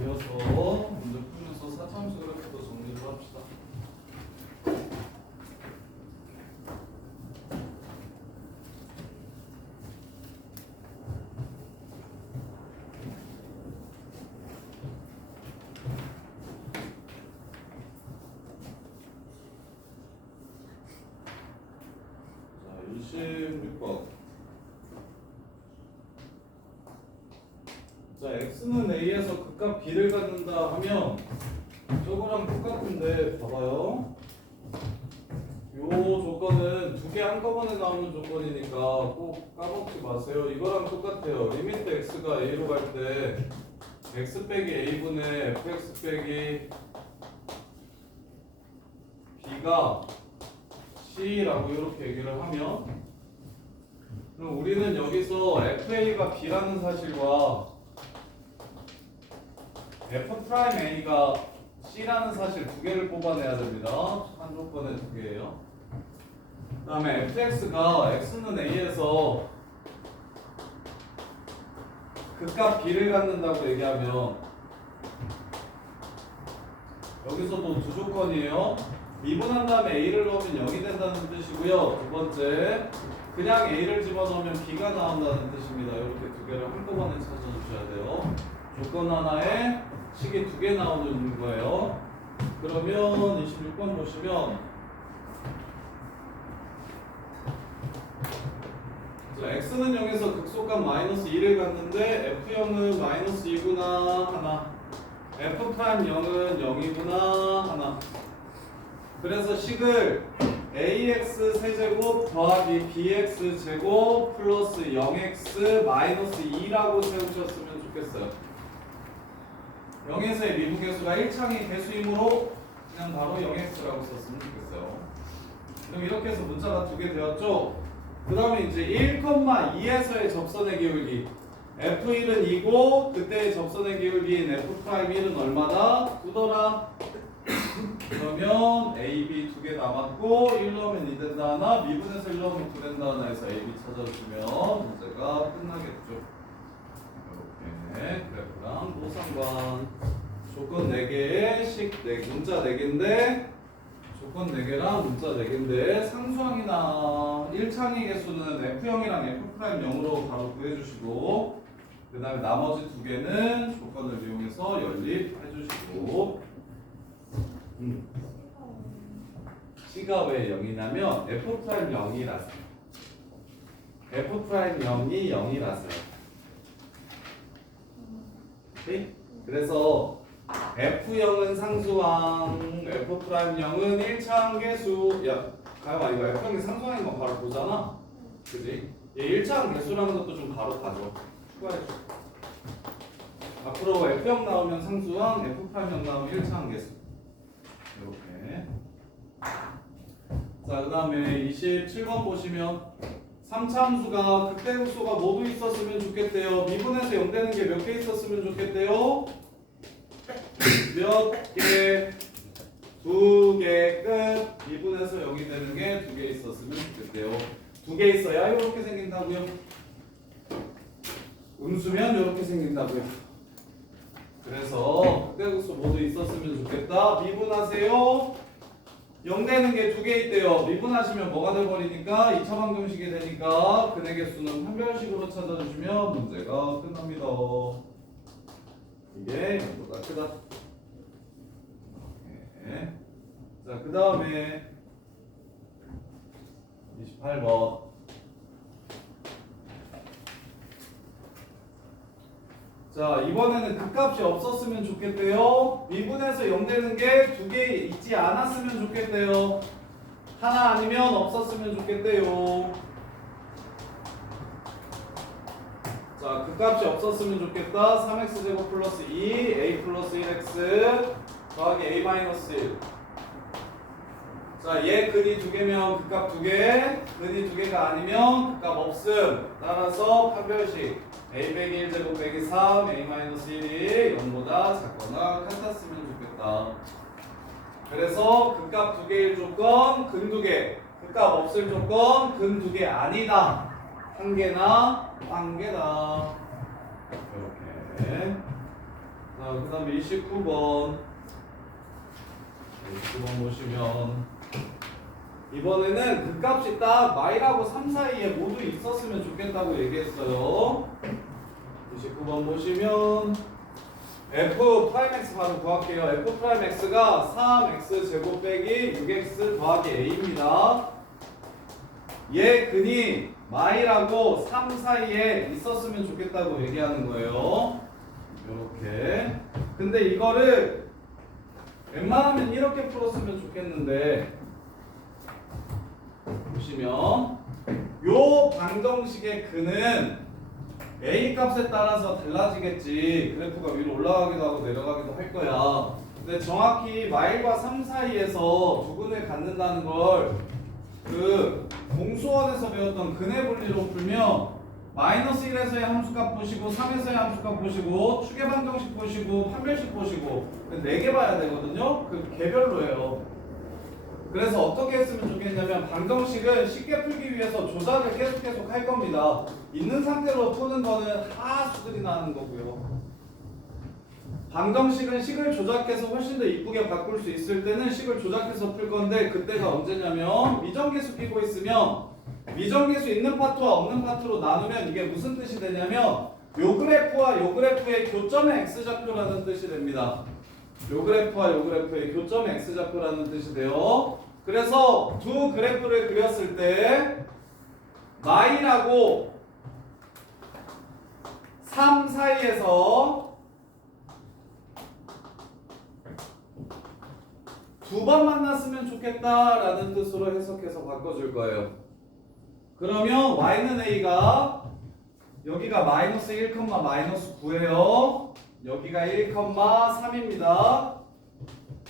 이어서 문제 풀면서 사참수 그래프도 정리를 합시다. 자, 26번. 자, x는 a에서 극값 b를 갖는다 하면 저거랑 똑같은데 봐봐요. 요 조건은 두 개 한꺼번에 나오는 조건이니까 꼭 까먹지 마세요. 이거랑 똑같아요. 리미트 x가 a로 갈 때 x 빼기 a분의 fx 빼기 b가 c라고 이렇게 얘기를 하면, 그럼 우리는 여기서 fa가 b라는 사실과 f'a가 c라는 사실 두 개를 뽑아내야 됩니다. 한 조건에 두 개예요. 그 다음에 fx가 x는 a에서 극값 b를 갖는다고 얘기하면 여기서도 두 조건이에요. 미분한 다음에 a를 넣으면 0이 된다는 뜻이고요. 두 번째, 그냥 a를 집어넣으면 b가 나온다는 뜻입니다. 이렇게 두 개를 한꺼번에 찾아주셔야 돼요. 조건 하나에 식이 두 개 나오는 거예요. 그러면 26번 보시면, 자, x는 0에서 극소값 마이너스 2를 갖는데 f0은 마이너스 2구나 하나, f'0은 0이구나 하나. 그래서 식을 ax 세제곱 더하기 bx 제곱 플러스 0x 마이너스 2라고 세우셨으면 좋겠어요. 0에서의 미분계수가 1창이 개수이므로 그냥 바로 0x라고 썼으면 좋겠어요. 그럼 이렇게 해서 문자가 두 개 되었죠? 그 다음에 이제 1,2에서의 접선의 기울기 f1은 2고 그때의 접선의 기울기인 f'1은 얼마다? 9더라. 그러면 a, b 두 개 남았고 1 넣으면 2 된다 하나, 미분에서 1 넣으면 9 된다 하나 해서 a, b 찾아주시면 문제가 끝나겠죠. 이렇게 그래프랑 노상관 조건 4개에 식 4개, 문자 4개인데 조건 4개랑 문자 4개인데 상수항이나 1창의 개수는 f0이랑 f'0으로 바로 구해주시고, 그 다음에 나머지 두 개는 조건을 이용해서 연립해주시고, C가 왜 0이냐면 f'0이라서, f'0이 0이라서요. 오케이? 그래서 f0은 상수항, f'0은 1차항 개수. 야, 가영아, 이거 f0이 상수항인 거 바로 보잖아. 그지? 얘 1차항 개수라는 것도 좀 바로 가져. 추가해줘. 앞으로 f0 나오면 상수항, f'0 나오면 1차항 개수. 이렇게. 자, 그 다음에 27번 보시면 3차 함수가 극대극소가 모두 있었으면 좋겠대요. 미분에서 0 되는 게 몇 개 있었으면 좋겠대요? 몇 개? 2개 끝. 미분에서 0이 되는 게 2개 있었으면 좋겠대요. 2개 있어야 이렇게 생긴다고요. 음수면 이렇게 생긴다고요. 그래서 극대극소 모두 있었으면 좋겠다. 미분하세요. 0 되는 게 2개 있대요. 미분하시면 뭐가 돼버리니까 2차 방정식이 되니까 근의 개수는 판별식으로 찾아주시면 문제가 끝납니다. 이게 0보다 크다. 네. 자, 그 다음에 28번. 자, 이번에는 극값이 없었으면 좋겠대요. 미분에서 0 되는 게 2개 있지 않았으면 좋겠대요. 하나 아니면 없었으면 좋겠대요. 자, 극값이 없었으면 좋겠다. 3x제곱 플러스 2 a 플러스 1x 더하기 a 마이너스 1. 자, 얘 근이 2개면 극값 2개, 근이 2개가 아니면 극값 없음. 따라서 판별식 a 빼기 1 제곱 빼기 3 a 마이너스 1이 0보다 작거나 같았으면 좋겠다. 그래서 극값 두 개일 조건 근 두 개, 극값 없을 조건 근 두 개 아니다. 한 개나 한 개다. 이렇게. 자, 그 다음에 29번. 29번 보시면 이번에는 극값이 딱 마이라고 3 사이에 모두 있었으면 좋겠다고 얘기했어요. 29번 보시면 f 프라임 x 바로 구할게요. f 프라임 x가 3x 제곱 빼기 6x 더하기 a입니다. 얘 근이 마이라고 3 사이에 있었으면 좋겠다고 얘기하는 거예요. 이렇게. 근데 이거를 웬만하면 이렇게 풀었으면 좋겠는데 보시면 요 방정식의 근은 a 값에 따라서 달라지겠지. 그래프가 위로 올라가기도 하고 내려가기도 할 거야. 근데 정확히 마일과 3 사이에서 두 근을 갖는다는 걸 그 공수원에서 배웠던 근의 분리로 풀면 마이너스 1에서의 함수값 보시고 3에서의 함수값 보시고 축의 방정식 보시고 판별식 보시고 4개 봐야 되거든요. 그 개별로 해요. 그래서 어떻게 했으면 좋겠냐면 방정식은 쉽게 풀기 위해서 조작을 계속 할 겁니다. 있는 상태로 푸는 거는 하수들이 나는 거고요. 방정식은 식을 조작해서 훨씬 더 이쁘게 바꿀 수 있을 때는 식을 조작해서 풀 건데 그때가 언제냐면 미정계수 끼고 있으면 미정계수 있는 파트와 없는 파트로 나누면 이게 무슨 뜻이 되냐면 요 그래프와 요 그래프의 교점의 x좌표라는 뜻이 됩니다. 요 그래프와 요 그래프의 교점의 x좌표라는 뜻이 돼요. 그래서 두 그래프를 그렸을 때 마이라고 3 사이에서 두 번 만났으면 좋겠다라는 뜻으로 해석해서 바꿔줄 거예요. 그러면 y는 a가 여기가 마이너스 1, 마이너스 9예요. 여기가 1, 3입니다.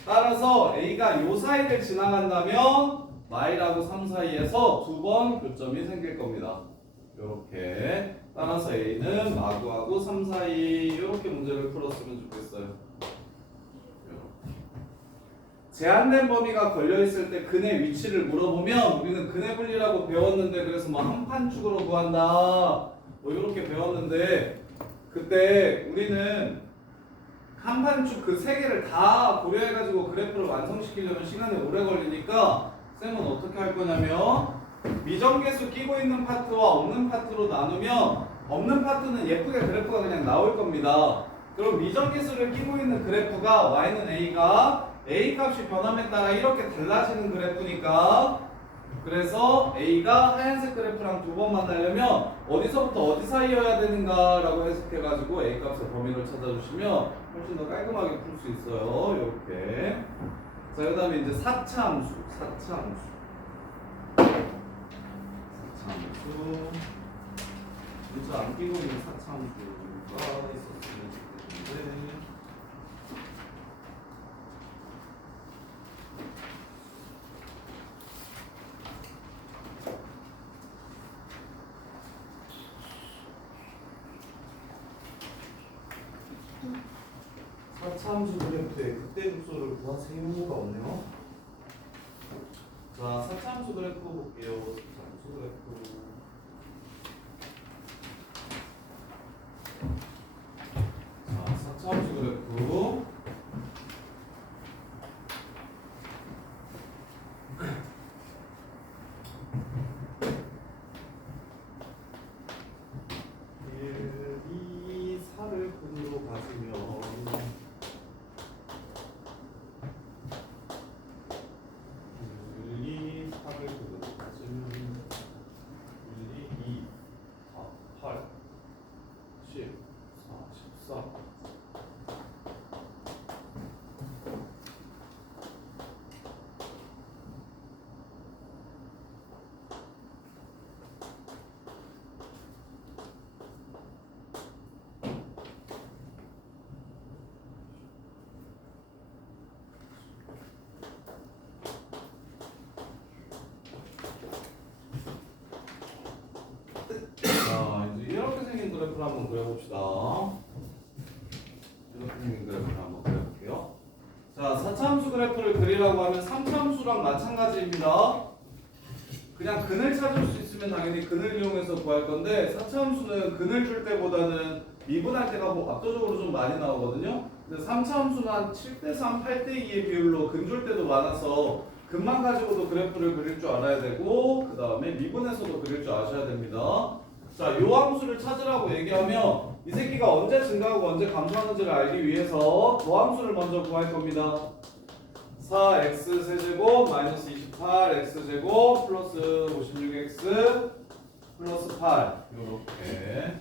따라서 a가 요 사이를 지나간다면 y라고 3 사이에서 두 번 교점이 생길 겁니다. 이렇게. 따라서 a는 마구하고 3 사이 이렇게 문제를 풀었으면 좋겠어요. 제한된 범위가 걸려있을 때 근의 위치를 물어보면 우리는 근의 분리라고 배웠는데 그래서 뭐 한판축으로 구한다 뭐 이렇게 배웠는데 그때 우리는 한판축 그 세 개를 다 고려해가지고 그래프를 완성시키려면 시간이 오래 걸리니까 쌤은 어떻게 할 거냐면 미정계수 끼고 있는 파트와 없는 파트로 나누면 없는 파트는 예쁘게 그래프가 그냥 나올 겁니다. 그럼 미정계수를 끼고 있는 그래프가 y는 a가 a 값이 변함에 따라 이렇게 달라지는 그래프니까 그래서 a가 하얀색 그래프랑 두 번 만나려면 어디서부터 어디 사이여야 되는가 라고 해석해가지고 a 값의 범위를 찾아주시면 훨씬 더 깔끔하게 풀 수 있어요. 이렇게. 자, 그 다음에 이제 4차 함수 문자 안 끼고 있는 4차 함수가 있었으면 좋겠는데 4차 함수 그래프에 그때 주소를 구하세요가 없네요. 자, 4차 함수 그래프 볼게요. 4차 함수 그래프. 자, 4차 함수 그래프. 그래프를 한번 그려봅시다. 이렇게 생긴 그래프를 한번 그려볼게요. 자, 4차함수 그래프를 그리라고 하면 3차함수랑 마찬가지입니다. 그냥 근을 찾을 수 있으면 당연히 근을 이용해서 구할 건데 4차함수는 근을 줄 때보다는 미분할 때가 뭐 압도적으로 좀 많이 나오거든요. 근데 3차함수는 한 7대3, 8대2의 비율로 근 줄 때도 많아서 근만 가지고도 그래프를 그릴 줄 알아야 되고 그 다음에 미분해서도 그릴 줄 아셔야 됩니다. 자, 요 함수를 찾으라고 얘기하면 이 새끼가 언제 증가하고 언제 감소하는지를 알기 위해서 도함수를 먼저 구할 겁니다. 4x 세제곱 마이너스 28x 제곱 플러스 56x 플러스 8 요렇게.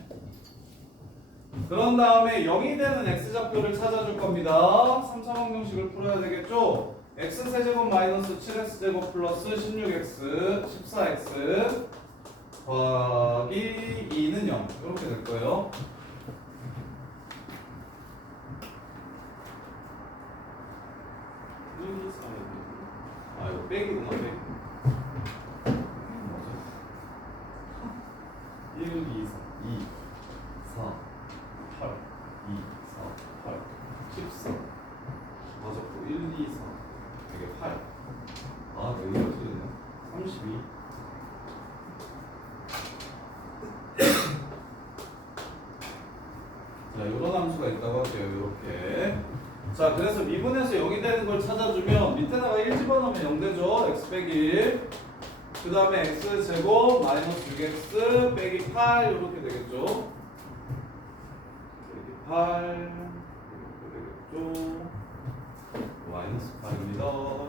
그런 다음에 0이 되는 x좌표를 찾아줄 겁니다. 3차방정식을 풀어야 되겠죠? x 세제곱 마이너스 7x 제곱 플러스 16x 14x 더하기 2는 0 이렇게 될 거예요. 아 이거 빼기구나 빼기. 1, 2, 3, 2, 4, 8, 2, 4, 8, 14 맞았고 1, 2, 3 이게 8 아 여기가 틀렸네 32 자 요런 함수가 있다고 할게요 이렇게. 자 그래서 미분해서 0이 되는 걸 찾아주면 밑에다가 1 집어넣으면 0 되죠. x 빼기 1 그 다음에 x 제곱 마이너스 6x 빼기 8 이렇게 되겠죠. 빼기 8 이렇게 되겠죠. 마이너스 8입니다.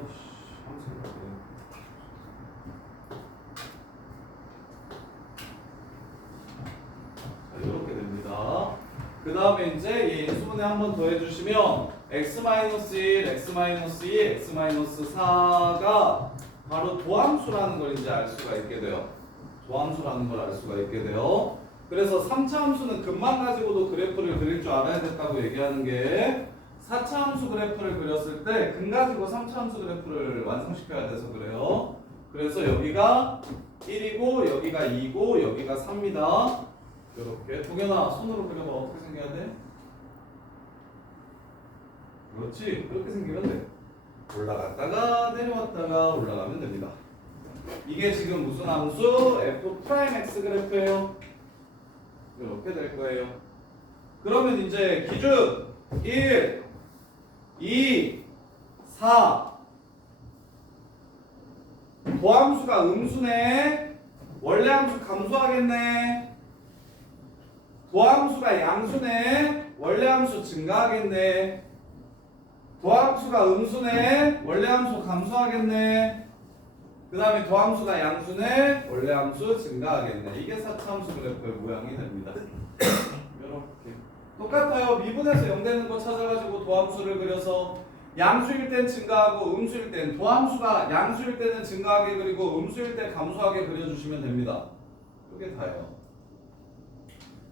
이렇게 됩니다. 그 다음에 이제 얘 인수분해 한번 더 해주시면 x-1, x-2, x-4가 바로 도함수라는 걸 이제 알 수가 있게 돼요. 도함수라는 걸 알 수가 있게 돼요. 그래서 3차 함수는 근만 가지고도 그래프를 그릴 줄 알아야 됐다고 얘기하는 게 4차 함수 그래프를 그렸을 때 근 가지고 3차 함수 그래프를 완성시켜야 돼서 그래요. 그래서 여기가 1이고 여기가 2고 여기가 3입니다. 이렇게. 동현아 손으로 그려봐. 어떻게 생겨야 돼? 그렇지. 그렇게 생기면 돼. 올라갔다가 내려왔다가 올라가면 됩니다. 이게 지금 무슨 함수? f'(x) 그래프예요. 이렇게 될 거예요. 그러면 이제 기준 1, 2, 4 도함수가 음수네. 원래 함수 감소하겠네. 도함수가 양수네. 원래 함수 증가하겠네. 도함수가 음수네. 원래 함수 감소하겠네. 그 다음에 도함수가 양수네. 원래 함수 증가하겠네. 이게 4차 함수 그래프의 모양이 됩니다. 이렇게 똑같아요. 미분해서 0 되는 거 찾아가지고 도함수를 그려서 양수일 땐 증가하고 음수일 땐 도함수가 양수일 때는 증가하게 그리고 음수일 때 감소하게 그려주시면 됩니다. 이게 다예요.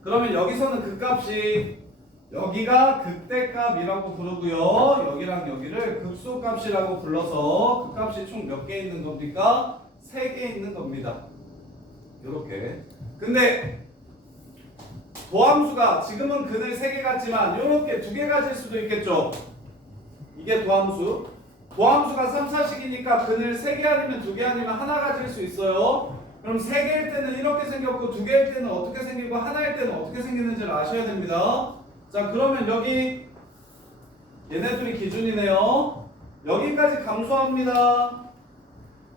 그러면 여기서는 그 값이 여기가 극대값이라고 부르고요. 여기랑 여기를 극소값이라고 불러서 그 값이 총 몇 개 있는 겁니까? 3개 있는 겁니다. 이렇게. 근데 도함수가 지금은 근을 3개 같지만 이렇게 2개 가질 수도 있겠죠. 이게 도함수. 도함수가 3, 4식이니까 근을 3개 아니면 2개 아니면 하나 가질 수 있어요. 그럼 3개일 때는 이렇게 생겼고 2개일 때는 어떻게 생기고 하나일 때는 어떻게 생기는지를 아셔야 됩니다. 자 그러면 여기 얘네들이 기준이네요. 여기까지 감소합니다.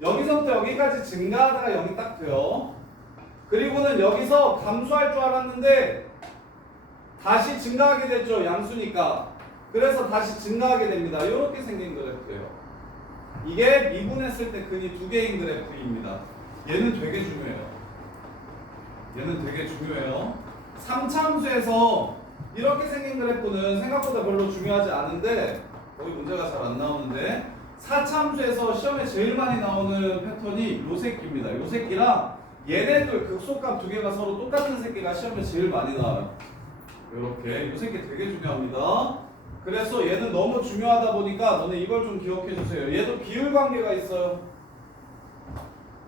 여기서부터 여기까지 증가하다가 0이 딱 돼요. 그리고는 여기서 감소할 줄 알았는데 다시 증가하게 됐죠. 양수니까. 그래서 다시 증가하게 됩니다. 이렇게 생긴 그래프예요. 이게 미분했을 때 근이 2개인 그래프입니다. 얘는 되게 중요해요. 얘는 되게 중요해요. 3차 함수에서 이렇게 생긴 그래프는 생각보다 별로 중요하지 않은데 거의 문제가 잘 안 나오는데 4차 함수에서 시험에 제일 많이 나오는 패턴이 요 새끼입니다. 요 새끼랑 얘네들 극소값 2개가 서로 똑같은 새끼가 시험에 제일 많이 나와요. 이렇게 요 새끼 되게 중요합니다. 그래서 얘는 너무 중요하다 보니까 너네 이걸 좀 기억해 주세요. 얘도 비율 관계가 있어요.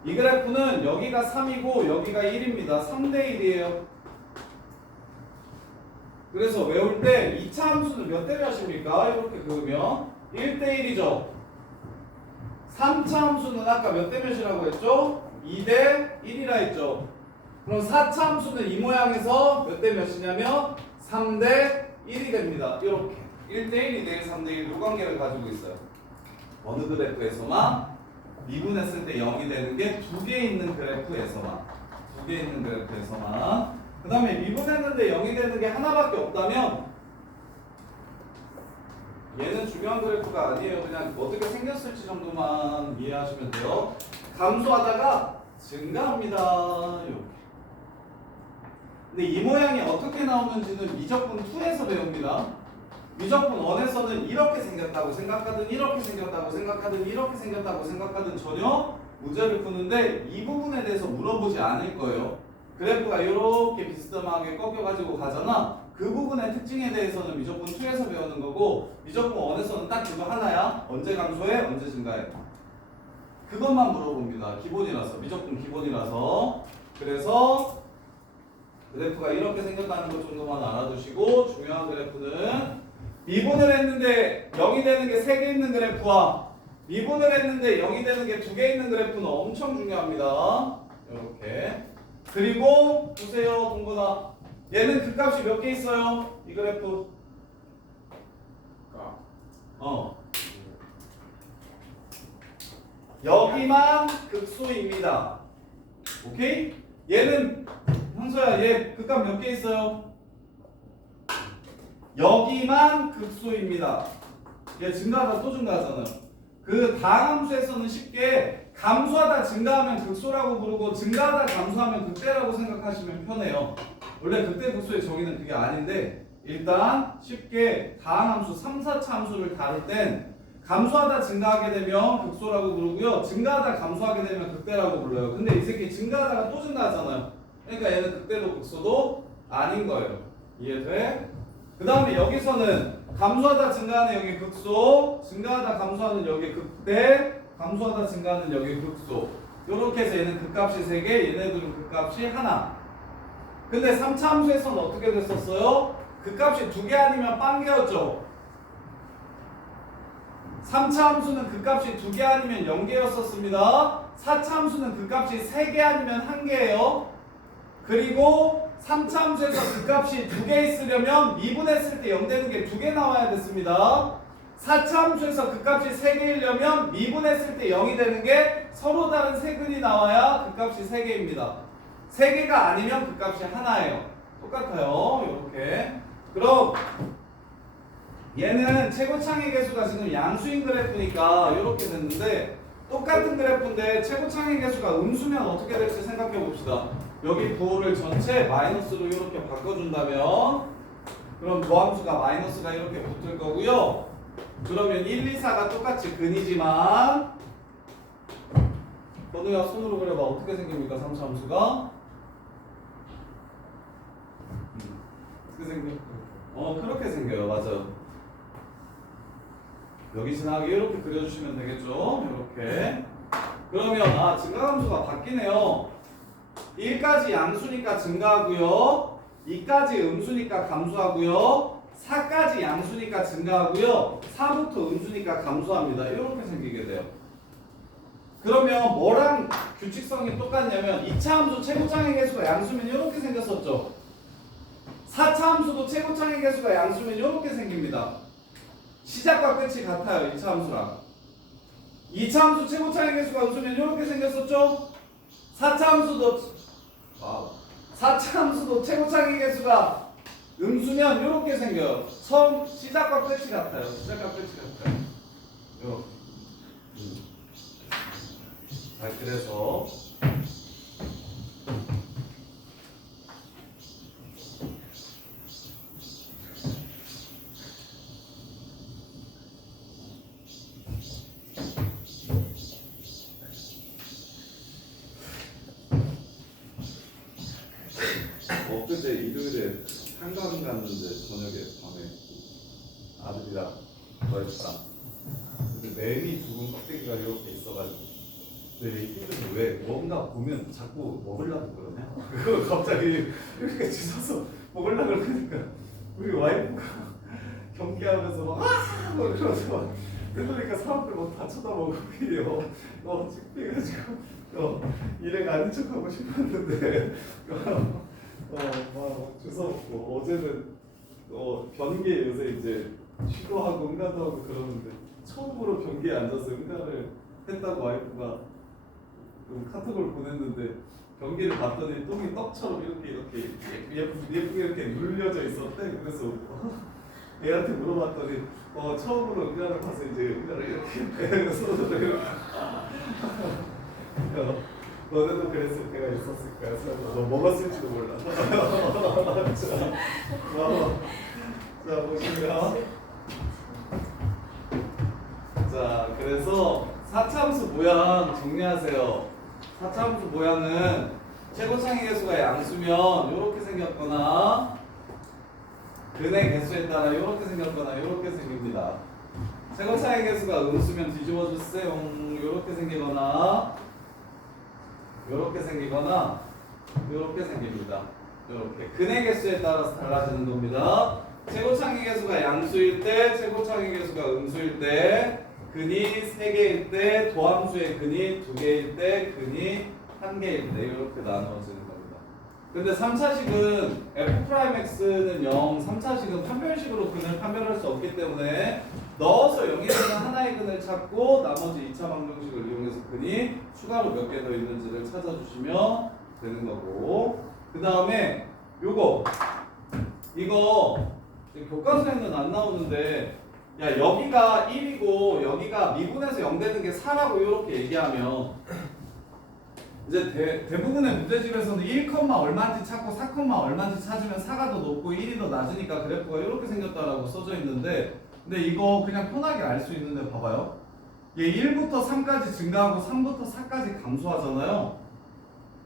이 그래프는 여기가 3이고 여기가 1입니다. 3대 1이에요. 그래서 외울 때 2차 함수는 몇 대 몇입니까? 이렇게 그으면 1대 1이죠. 3차 함수는 아까 몇 대 몇이라고 했죠? 2대 1이라 했죠. 그럼 4차 함수는 이 모양에서 몇 대 몇이냐면 3대 1이 됩니다. 이렇게 1대 1, 2대 1, 3대 1 요 관계를 가지고 있어요. 어느 그래프에서만 미분했을 때 0이 되는 게 2개 있는 그래프에서만 그 다음에 미분했는데 0이 되는 게 하나밖에 없다면 얘는 중요한 그래프가 아니에요. 그냥 어떻게 생겼을지 정도만 이해하시면 돼요. 감소하다가 증가합니다. 이렇게. 근데 이 모양이 어떻게 나오는지는 미적분 2에서 배웁니다. 미적분 1에서는 이렇게 생겼다고 생각하든 이렇게 생겼다고 생각하든 이렇게 생겼다고 생각하든 전혀 문제를 푸는데 이 부분에 대해서 물어보지 않을 거예요. 그래프가 이렇게 비스듬하게 꺾여가지고 가잖아. 그 부분의 특징에 대해서는 미적분 2에서 배우는 거고 미적분 1에서는 딱 그거 하나야. 언제 감소해? 언제 증가해? 그것만 물어봅니다. 기본이라서. 미적분 기본이라서. 그래서 그래프가 이렇게 생겼다는 것 정도만 알아두시고 중요한 그래프는 미분을 했는데 0이 되는 게 3개 있는 그래프와 미분을 했는데 0이 되는 게 2개 있는 그래프는 엄청 중요합니다. 이렇게. 그리고 보세요, 동건아. 얘는 그 값이 몇 개 있어요? 이 그래프. 여기만 극소입니다. 오케이? 얘는 현서야, 얘 극값 몇 개 있어요? 여기만 극소입니다. 얘 증가하다 또 증가하잖아요. 그 다음 함수에서는 쉽게 감소하다 증가하면 극소라고 부르고 증가하다 감소하면 극대라고 생각하시면 편해요. 원래 극대 극소의 정의는 그게 아닌데 일단 쉽게 다음 함수 3, 4차 함수를 다룰 땐 감소하다 증가하게 되면 극소라고 부르고요. 증가하다 감소하게 되면 극대라고 불러요. 근데 이 새끼 증가하다가 또 증가하잖아요. 그러니까 얘는 극대도 극소도 아닌 거예요. 이해돼? 그 다음에 여기서는 감소하다 증가하는 여기 극소, 증가하다 감소하는 여기 극대, 감소하다 증가하는 여기 극소. 요렇게 해서 얘는 극값이 3개, 얘네들은 극값이 하나. 근데 3차 함수에서는 어떻게 됐었어요? 극값이 2개 아니면 빵개였죠. 3차 함수는 극값이 2개 아니면 0개였었습니다. 4차 함수는 극값이 3개 아니면 1개예요. 그리고 3차 함수에서 극값이 2개 있으려면 미분했을 때 0 되는 게 2개 나와야 됐습니다. 4차 함수에서 극값이 3개이려면 미분했을 때 0이 되는 게 서로 다른 세근이 나와야 극값이 3개입니다. 3개가 아니면 극값이 하나예요. 똑같아요. 이렇게. 그럼 얘는 최고창의 개수가 지금 양수인 그래프니까 이렇게 됐는데 똑같은 그래프인데 최고창의 개수가 음수면 어떻게 될지 생각해 봅시다. 여기 부호를 전체 마이너스로 이렇게 바꿔준다면 그럼 도함수가 마이너스가 이렇게 붙을 거고요. 그러면 1, 2, 4가 똑같이 근이지만 번우야 손으로 그려봐. 어떻게 생깁니까? 3차 함수가? 어떻게 생겨? 그렇게 생겨요. 맞아요. 여기 지나가게 이렇게 그려주시면 되겠죠. 이렇게. 그러면 증가함수가 바뀌네요. 1까지 양수니까 증가하고요. 2까지 음수니까 감소하고요. 4까지 양수니까 증가하고요. 4부터 음수니까 감소합니다. 이렇게 생기게 돼요. 그러면 뭐랑 규칙성이 똑같냐면 2차 함수 최고창의 개수가 양수면 이렇게 생겼었죠. 4차 함수도 최고창의 개수가 양수면 이렇게 생깁니다. 시작과 끝이 같아요. 2차 함수랑. 2차 함수 최고창의 개수가 음수면 이렇게 생겼었죠. 4차 함수도 최고창의 개수가 음수면 이렇게 생겨요. 시작과 끝이 같아요. 시작과 끝이 같아요. 요. 자, 그래서 엊그제 일요일에 한강 갔는데 저녁에 밤에 아들이랑 너였다. 근데 매미 죽은 껍데기가 이렇게 있어가지고 왜 뭔가 보면 자꾸 먹으려고 그러냐? 그걸 갑자기 이렇게 짖어서 먹으려고 그러니까 우리 와이프가 경기하면서 막 이러면서 막 그러니까 사람들 막 다 쳐다보고 그래요. 창피해가지고 일행 아닌 척하고 싶었는데 막 주워먹고 어제는 변기에 요새 이제 쉬도하고 응가도 하고 그러는데 처음으로 변기에 앉아서 응가를 했다고 와이프가 카톡을 보냈는데 변기를 봤더니 똥이 떡처럼 이렇게 예쁘게 이렇게 눌려져 있었대. 그래서 애한테 물어봤더니 처음으로 응가를 봐서 이제 응가를 이렇게 손으로 너네도 그랬을 때가 있었을 거야. 너 먹었을지도 몰라. 자 보시면 자 그래서 사차함수 모양 정리하세요. 사차함수 모양은 최고창의 개수가 양수면 이렇게 생겼거나 근의 개수에 따라 이렇게 생겼거나 이렇게 생깁니다. 최고창의 개수가 음수면 뒤집어 주세요. 이렇게 생기거나 이렇게 생기거나 이렇게 생깁니다. 이렇게 근의 개수에 따라서 달라지는 겁니다. 최고창의 개수가 양수일 때, 최고창의 개수가 음수일 때, 근이 3개일 때, 도함수의 근이 2개일 때, 근이 1개일 때 이렇게 나누어지는 겁니다. 근데 3차식은 F'X는 0, 3차식은 판별식으로 근을 판별할 수 없기 때문에 넣어서 0이 되는 하나의 근을 찾고 나머지 2차 방정식을 이용해서 근이 추가로 몇 개 더 있는지를 찾아주시면 되는 거고, 그 다음에 이거 교과서에는 안 나오는데 야 여기가 1이고 여기가 미분에서 0 되는 게 4라고 이렇게 얘기하면 이제 대부분의 문제집에서는 1, 얼마인지 찾고 4, 얼마인지 찾으면 4가 더 높고 1이 더 낮으니까 그래프가 이렇게 생겼다라고 써져 있는데, 근데 이거 그냥 편하게 알 수 있는데 봐봐요. 얘 1부터 3까지 증가하고 3부터 4까지 감소하잖아요.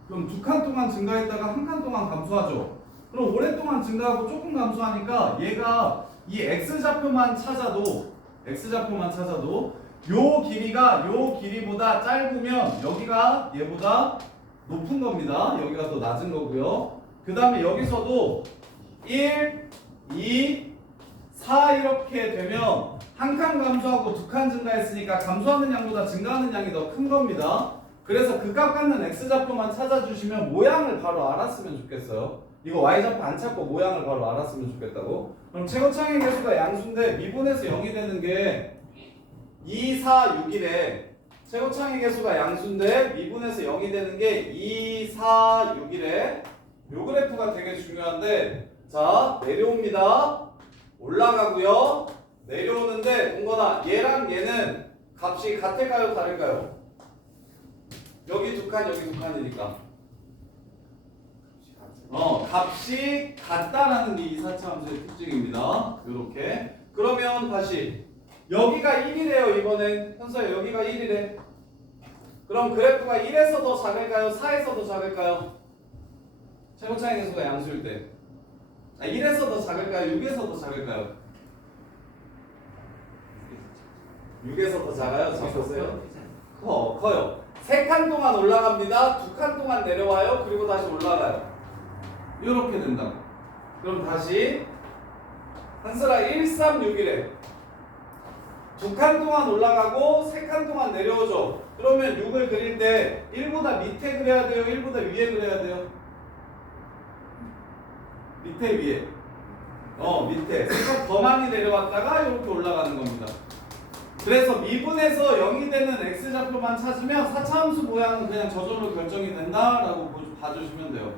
그럼 2칸 동안 증가했다가 1칸 동안 감소하죠. 그럼 오랫동안 증가하고 조금 감소하니까 얘가 이 x좌표만 찾아도 요 길이가 요 길이보다 짧으면 여기가 얘보다 높은 겁니다. 여기가 더 낮은 거고요. 그 다음에 여기서도 1, 2, 4 이렇게 되면 한 칸 감소하고 2칸 증가했으니까 감소하는 양보다 증가하는 양이 더 큰 겁니다. 그래서 극값 갖는 x좌표만 찾아주시면 모양을 바로 알았으면 좋겠어요. 이거 y좌표 안 찾고 모양을 바로 알았으면 좋겠다고. 그럼 최고창의 개수가 양수인데 미분에서 0이 되는 게 2, 4, 6이래. 최고창의 개수가 양수인데 미분에서 0이 되는 게 2, 4, 6이래. 요 그래프가 되게 중요한데, 자 내려옵니다. 올라가고요. 내려오는데 동건아 얘랑 얘는 값이 같을까요 다를까요? 여기 2칸 여기 2칸이니까 값이 같다라는 게 이 4차 함수의 특징입니다. 요렇게. 그러면 다시 여기가 1이래요. 이번엔 현서야 여기가 1이래. 그럼 그래프가 1에서 더 작을까요? 4에서 더 작을까요? 최고차의 개수가 양수일 때 1에서 더 작을까요? 6에서 더 작을까요? 6에서 더 작아요? 잡으세요? 커요. 3칸 동안 올라갑니다. 2칸 동안 내려와요. 그리고 다시 올라가요. 이렇게 된다고. 그럼 다시 한슬아 1, 3, 6이래. 2칸 동안 올라가고 3칸 동안 내려오죠. 그러면 6을 그릴 때 1보다 밑에 그려야 돼요? 1보다 위에 그려야 돼요? 밑에 위에. 밑에. 3칸 더 많이 내려왔다가 이렇게 올라가는 겁니다. 그래서 미분에서 0이 되는 x좌표만 찾으면 4차 함수 모양은 그냥 저절로 결정이 된다라고 봐주시면 돼요.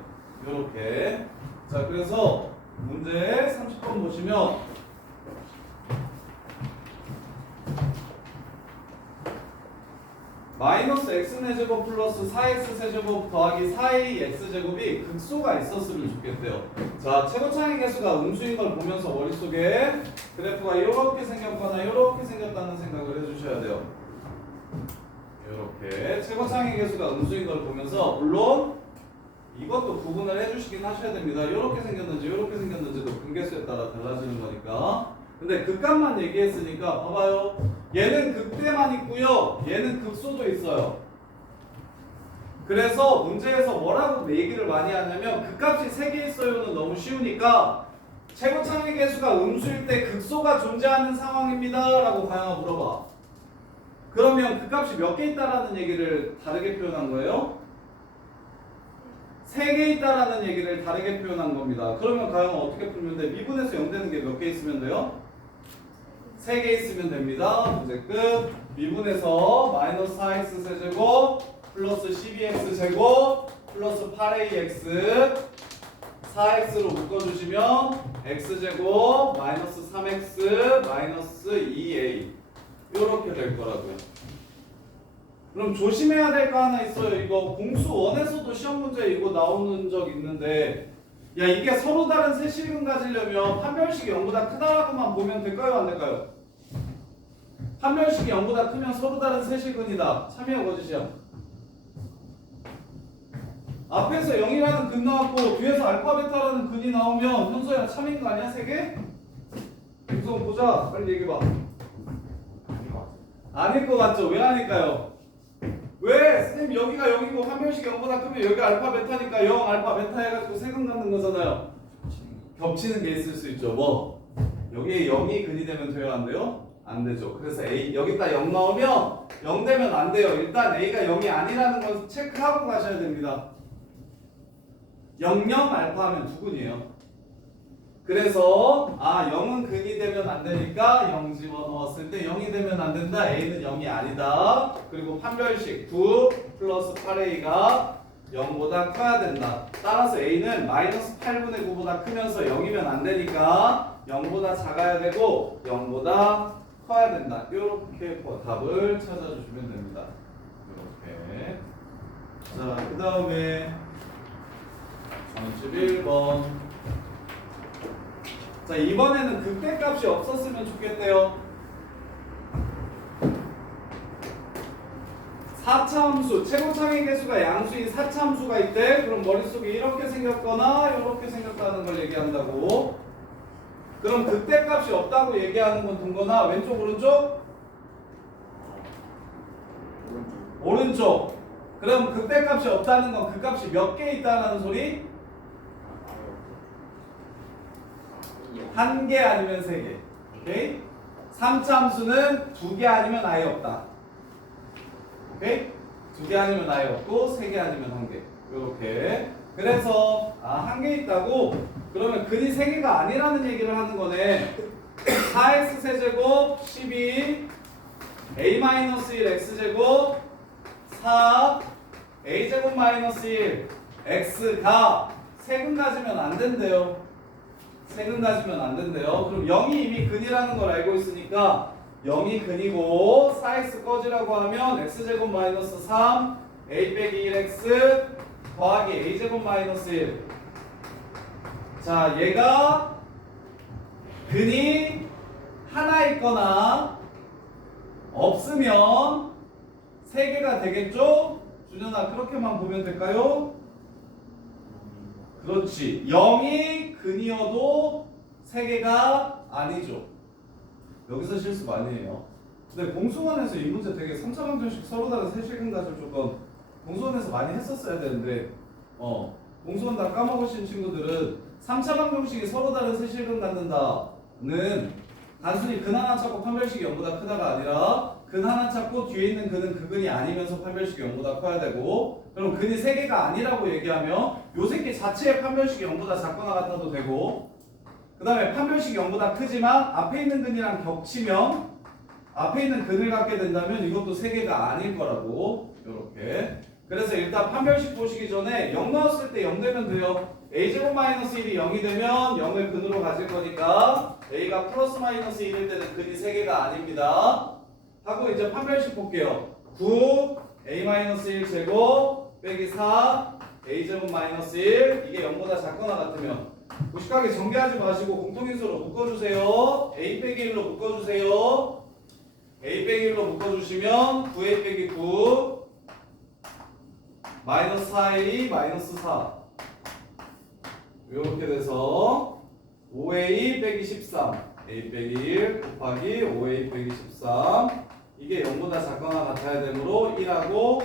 이렇게. 자, 그래서 문제 30번 보시면 마이너스 x제곱 플러스 4x세제곱 더하기 4ax제곱이 극소가 있었으면 좋겠대요. 자, 최고차의 개수가 음수인 걸 보면서 머릿속에 그래프가 이렇게 생겼거나 이렇게 생겼다는 생각을 해주셔야 돼요. 이렇게 최고차의 개수가 음수인 걸 보면서, 물론 이것도 구분을 해주시긴 하셔야 됩니다. 이렇게 생겼는지 이렇게 생겼는지도 근계수에 따라 달라지는 거니까. 근데 극값만 얘기했으니까 봐봐요. 얘는 극대만 있고요. 얘는 극소도 있어요. 그래서 문제에서 뭐라고 얘기를 많이 하냐면 극값이 3개 있어요는 너무 쉬우니까 최고 창의 개수가 음수일 때 극소가 존재하는 상황입니다 라고 가영아 물어봐. 그러면 그 값이 몇 개 있다라는 얘기를 다르게 표현한 거예요? 3개 있다라는 얘기를 다르게 표현한 겁니다. 그러면 가영아 어떻게 풀면 돼? 미분에서 0 되는 게 몇 개 있으면 돼요? 3개 있으면 됩니다. 문제 끝. 미분에서 마이너스 4x 세제곱 플러스 12x 제곱 플러스 8ax 4x로 묶어주시면 x제곱 마이너스 3x 마이너스 2a 이렇게 될 거라고요. 그럼 조심해야 될 거 하나 있어요. 이거 공수 1에서도 시험 문제 이거 나오는 적 있는데 야 이게 서로 다른 세실근 가지려면 판별식이 0보다 크다라고만 보면 될까요? 안 될까요? 판별식이 0보다 크면 서로 다른 세실근이다. 참여 거짓이야. 앞에서 0이라는 근 나왔고 뒤에서 알파 베타라는 근이 나오면 현소야 참인 거 아니야? 3개? 우선 보자. 빨리 얘기해봐. 아닐 것 같죠? 왜 아닐까요? 왜? 선생님 여기가 0이고 판별식이 0보다 크면 여기가 알파 베타니까 0 알파 베타 해가지고 세근 갖는 거잖아요. 겹치는 게 있을 수 있죠. 뭐? 여기에 0이 근이 되면 돼요? 안 돼요? 안 되죠. 그래서 A 여기다 0 나오면 0 되면 안 돼요. 일단 A가 0이 아니라는 건 체크하고 가셔야 됩니다. 0, 0 알파 하면 두 근이에요. 그래서 0은 근이 되면 안 되니까 0 집어넣었을 때 0이 되면 안 된다. A는 0이 아니다. 그리고 판별식 9 플러스 8A가 0보다 커야 된다. 따라서 A는 마이너스 8분의 9보다 크면서 0이면 안 되니까 0보다 작아야 되고 0보다 커야 된다. 이렇게 답을 찾아주시면 됩니다. 이렇게. 자, 그 다음에 31번. 자, 이번에는 극대값이 없었으면 좋겠대요. 4차 함수, 최고창의 개수가 양수인 4차 함수가 있대. 그럼 머릿속에 이렇게 생겼거나 이렇게 생겼다는 걸 얘기한다고. 그럼 극대값이 없다고 얘기하는 건 동거나 왼쪽 오른쪽? 오른쪽. 그럼 극대값이 없다는 건 그 값이 몇 개 있다는 소리? 1개 아니면 3개. 오케이? 3차 함수는 2개 아니면 아예 없다. 오케이? 2개 아니면 아예 없고 3개 아니면 1개. 이렇게. 그래서 1개 있다고? 그러면 근이 3개가 아니라는 얘기를 하는 거네. 4x 세제곱 12 a-1 x제곱 4 a제곱 마이너스 1 x가 세근 가지면 안 된대요. 세근 가지면 안 된대요. 그럼 0이 이미 근이라는 걸 알고 있으니까 0이 근이고 4x 꺼지라고 하면 x제곱 마이너스 3 a 빼기 1x 더하기 a제곱 마이너스 1. 자, 얘가 근이 하나 있거나 없으면 3개가 되겠죠? 준현아, 그렇게만 보면 될까요? 그렇지. 0이 근이어도 3개가 아니죠. 여기서 실수 많이 해요. 근데 공수원에서 이 문제 되게 3차 방정식 서로 다른 세실근 가질 조건 공수원에서 많이 했었어야 되는데 공수원 다 까먹으신 친구들은 3차 방정식이 서로 다른 세실근 갖는다는 단순히 근 하나 찾고 판별식이 0보다 크다가 아니라 근 하나 찾고 뒤에 있는 근은 그 근이 아니면서 판별식이 0보다 커야 되고, 그럼 근이 3개가 아니라고 얘기하면 요 새끼 자체의 판별식이 0보다 작거나 같아도 되고, 그 다음에 판별식이 0보다 크지만 앞에 있는 근이랑 겹치면 앞에 있는 근을 갖게 된다면 이것도 3개가 아닐 거라고. 이렇게. 그래서 일단 판별식 보시기 전에 0 나왔을 때 0 되면 돼요. a제곱 마이너스 1이 0이 되면 0을 근으로 가질 거니까 a가 플러스 마이너스 1일 때는 근이 3개가 아닙니다. 하고 이제 판별식 볼게요. 9 a 마이너스 1 제곱 빼기 4 a 제곱 마이너스 1 이게 0보다 작거나 같으면 무식하게 전개하지 마시고 공통인수로 묶어주세요. a 빼기 1로 묶어주세요. a 빼기 1로 묶어주시면 9a 빼기 9 마이너스 4a 마이너스 4 이렇게 돼서 5a 빼기 13 a 빼기 1 곱하기 5a 빼기 13 이게 0보다 작거나 같아야 되므로 1하고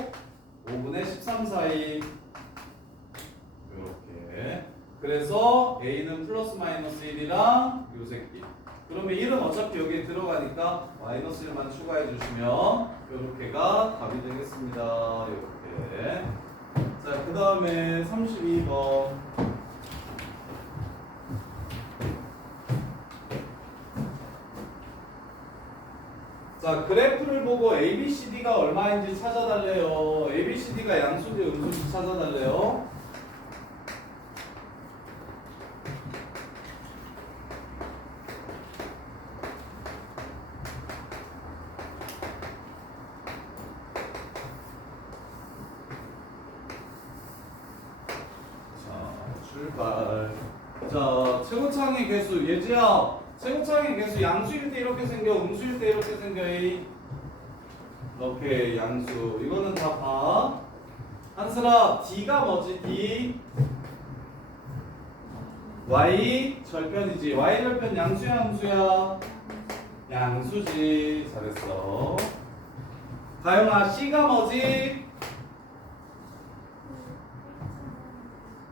5분의 13 사이 이렇게. 그래서 a는 플러스 마이너스 1이랑 요 새끼. 그러면 1은 어차피 여기에 들어가니까 마이너스 1만 추가해 주시면 요렇게가 답이 되겠습니다. 요렇게. 자, 그 다음에 32번. 자, 그래프를 보고 ABCD가 얼마인지 찾아달래요. ABCD가 양수인지 음수인지 찾아달래요. 출발. 자, 최고창의 개수 예지야. 최고창의 개수 양수일 때 이렇게 생겨, 음수일 때 이렇게 생겨. A. 오케이, 양수. 이거는 다 봐. 한슬아, D가 뭐지? D. Y 절편이지. Y 절편 양수야, 음수야? 양수지. 잘했어. 다영아, C가 뭐지?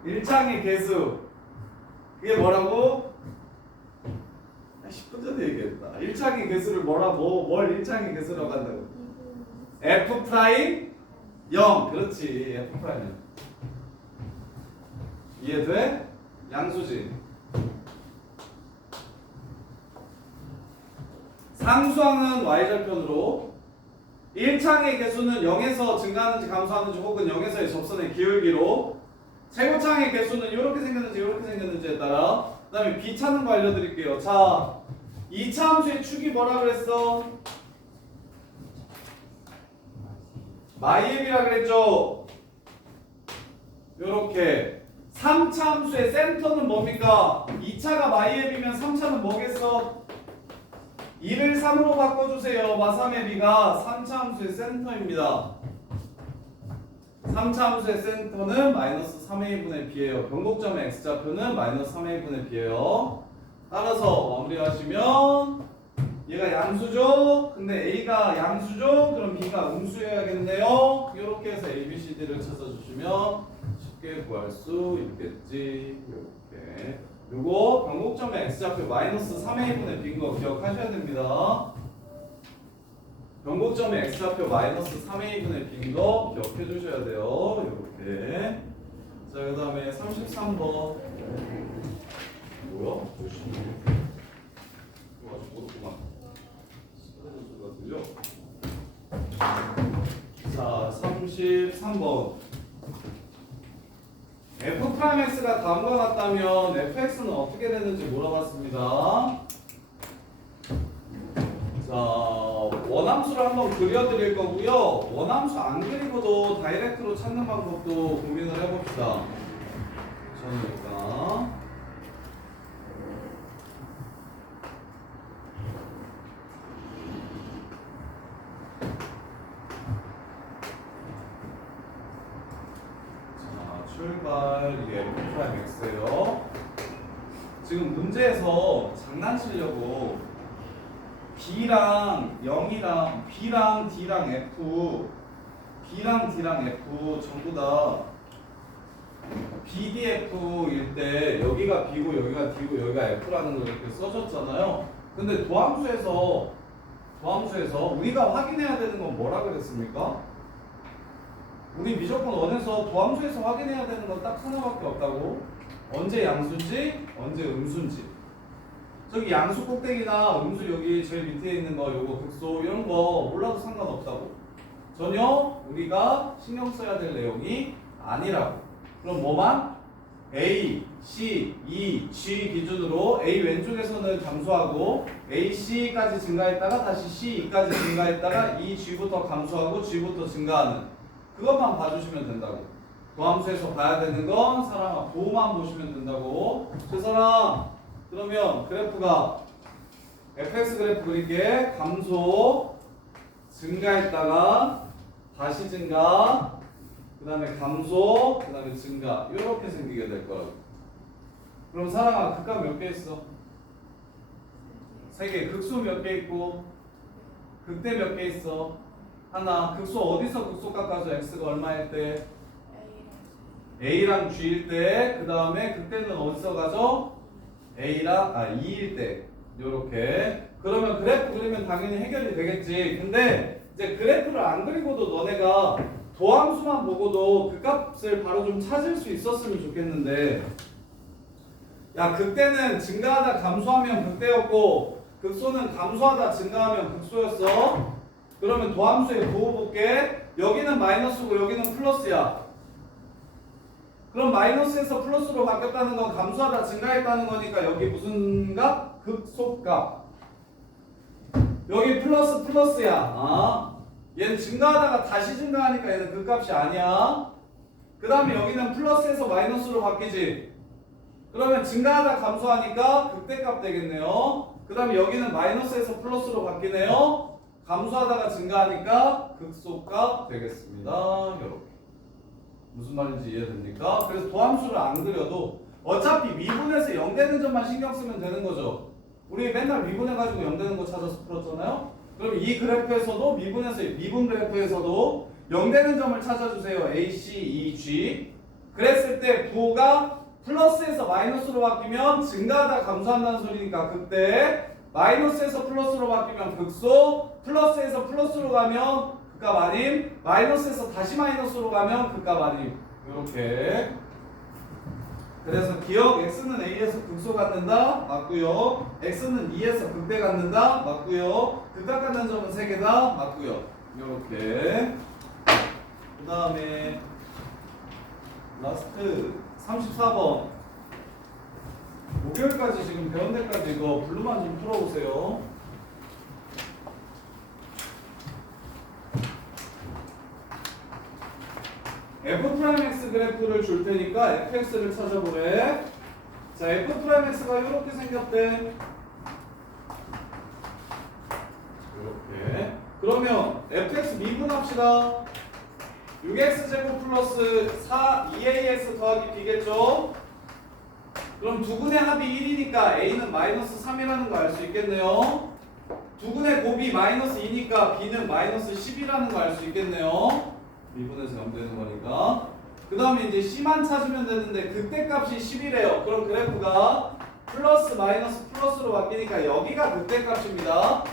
1창의 개수. 그게 뭐라고? 10분 전에 얘기했다. 1창의 개수를 뭐라고? 뭘 1창의 개수라고 한다고? F 프라임 0. 그렇지. F 프라임 0. 이해돼? 양수지. 상수항은 y절편으로 1창의 개수는 0에서 증가하는지 감소하는지 혹은 0에서의 접선의 기울기로 최고창의 개수는 이렇게 생겼는지 이렇게 생겼는지에 따라 그 다음에 B 찾는 거 알려드릴게요. 자, 2차 함수의 축이 뭐라 그랬어? 마이앱이라 그랬죠? 요렇게 3차 함수의 센터는 뭡니까? 2차가 마이앱이면 3차는 뭐겠어? 2를 3으로 바꿔주세요. 마삼의 B가 3차 함수의 센터입니다. 3차 함수의 센터는 마이너스 3a분의 b예요. 변곡점의 x좌표는 마이너스 3a분의 b예요. 따라서 마무리하시면 얘가 양수죠? 근데 a가 양수죠? 그럼 b가 음수여야겠네요. 이렇게 해서 a, b, c, d를 찾아주시면 쉽게 구할 수 있겠지. 이렇게. 그리고 변곡점의 x좌표 마이너스 3a분의 b인 거 기억하셔야 됩니다. 변곡점의 x좌표 마이너스 3a분의 b인 거 기억해 주셔야 돼요. 이렇게. 자, 그 다음에 33번. 뭐야? 이거 아직 못 없구만. 쓰레기 소리가 들려? 자, 33번. f'x가 다음과 같다면 fx는 어떻게 되는지 물어봤습니다. 자, 원함수를 한번 그려드릴 거고요. 원함수 안 그리고도 다이렉트로 찾는 방법도 고민을 해봅시다. 저니까. 자, 출발. 이게 f'x예요. 지금 문제에서 장난치려고 B랑 0이랑 B랑 D랑 F B랑 D랑 F 전부 다 BDF일 때 여기가 B고 여기가 D고 여기가 F라는 걸 이렇게 써줬잖아요. 근데 도함수에서 우리가 확인해야 되는 건 뭐라 그랬습니까? 우리 무조건 원에서 도함수에서 확인해야 되는 건 딱 하나밖에 없다고. 언제 양수인지 언제 음수인지. 저기 양수 꼭대기나 음수 여기 제일 밑에 있는 거 요거 극소 이런 거 몰라도 상관없다고. 전혀 우리가 신경 써야 될 내용이 아니라고. 그럼 뭐만? A, C, E, G 기준으로 A 왼쪽에서는 감소하고 A, C까지 증가했다가 다시 C, E까지 증가했다가 E, G부터 감소하고 G부터 증가하는 그것만 봐주시면 된다고. 도함수에서 봐야 되는 건 사람아 보호만 보시면 된다고. 최사람 그러면 그래프가 fx 그래프 그릴게. 감소 증가했다가 다시 증가 그 다음에 감소 그 다음에 증가 이렇게 생기게 될 거라고. 그럼 사람아 극각 몇 개 있어? 3개. 극소 몇 개 있고 극대 몇 개 있어? 하나. 극소 어디서 극소 깎아줘? x가 얼마일 때? A랑 G일 때, 그 다음에 그때는 어디서 가죠? A랑 2일 때 요렇게. 그러면 그래프 그리면 당연히 해결이 되겠지. 근데 이제 그래프를 안 그리고도 너네가 도함수만 보고도 그 값을 바로 좀 찾을 수 있었으면 좋겠는데, 야 극대는 증가하다 감소하면 극대였고 극소는 감소하다 증가하면 극소였어. 그러면 도함수의 부호 볼게. 여기는 마이너스고 여기는 플러스야. 그럼 마이너스에서 플러스로 바뀌었다는 건 감소하다 증가했다는 거니까 여기 무슨 값? 극소값. 여기 플러스 플러스야. 얘는 증가하다가 다시 증가하니까 얘는 그 값이 아니야. 그 다음에 여기는 플러스에서 마이너스로 바뀌지. 그러면 증가하다 감소하니까 극대값 되겠네요. 그 다음에 여기는 마이너스에서 플러스로 바뀌네요. 감소하다가 증가하니까 극소값 되겠습니다. 이렇게. 무슨 말인지 이해됩니까? 그래서 도함수를 안 그려도 어차피 미분에서 0 되는 점만 신경 쓰면 되는 거죠. 우리 맨날 미분해가지고 0 되는 거 찾아서 풀었잖아요. 그럼 이 그래프에서도 미분 그래프에서도 0 되는 점을 찾아주세요. A, C, E, G. 그랬을 때 부호가 플러스에서 마이너스로 바뀌면 증가하다 감소한다는 소리니까 극대, 마이너스에서 플러스로 바뀌면 극소, 플러스에서 플러스로 가면 극값 아님, 마이너스에서 다시 마이너스로 가면 극값 아님. 이렇게. 그래서 기억 X는 A에서 극소 갖는다 맞고요. X는 2에서 극대 갖는다 맞고요. 극값 갖는 점은 3개다 맞고요. 이렇게. 그 다음에 라스트 34번. 목요일까지 지금 배운 데까지 이거 블루만 좀 풀어보세요. F'X 그래프를 줄 테니까 fx를 찾아보래. 자, F'X가 이렇게 생겼대. 이렇게. 그러면 fx 미분합시다. 6x제곱 플러스 2ax 더하기 b겠죠? 그럼 두근의 합이 1이니까 a는 마이너스 3이라는 거 알 수 있겠네요. 두근의 곱이 마이너스 2니까 b는 마이너스 10이라는 거 알 수 있겠네요. 미분에서 0 되는 거니까. 그 다음에 이제 c만 찾으면 되는데 극대값이 10이래요. 그럼 그래프가 플러스 마이너스 플러스로 바뀌니까 여기가 극대값입니다.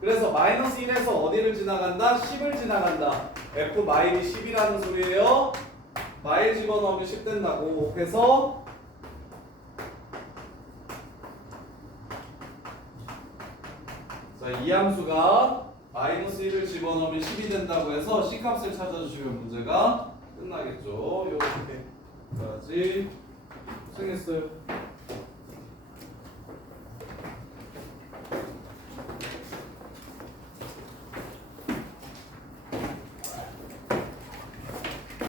그래서 마이너스 1에서 어디를 지나간다? 10을 지나간다. f 마일이 10이라는 소리예요. 마일 집어넣으면 10 된다고 해서 자, 이 함수가 마이너스 1을 집어넣으면 10이 된다고 해서 C값을 찾아주시면 문제가 끝나겠죠. 이렇게까지 고생했어요.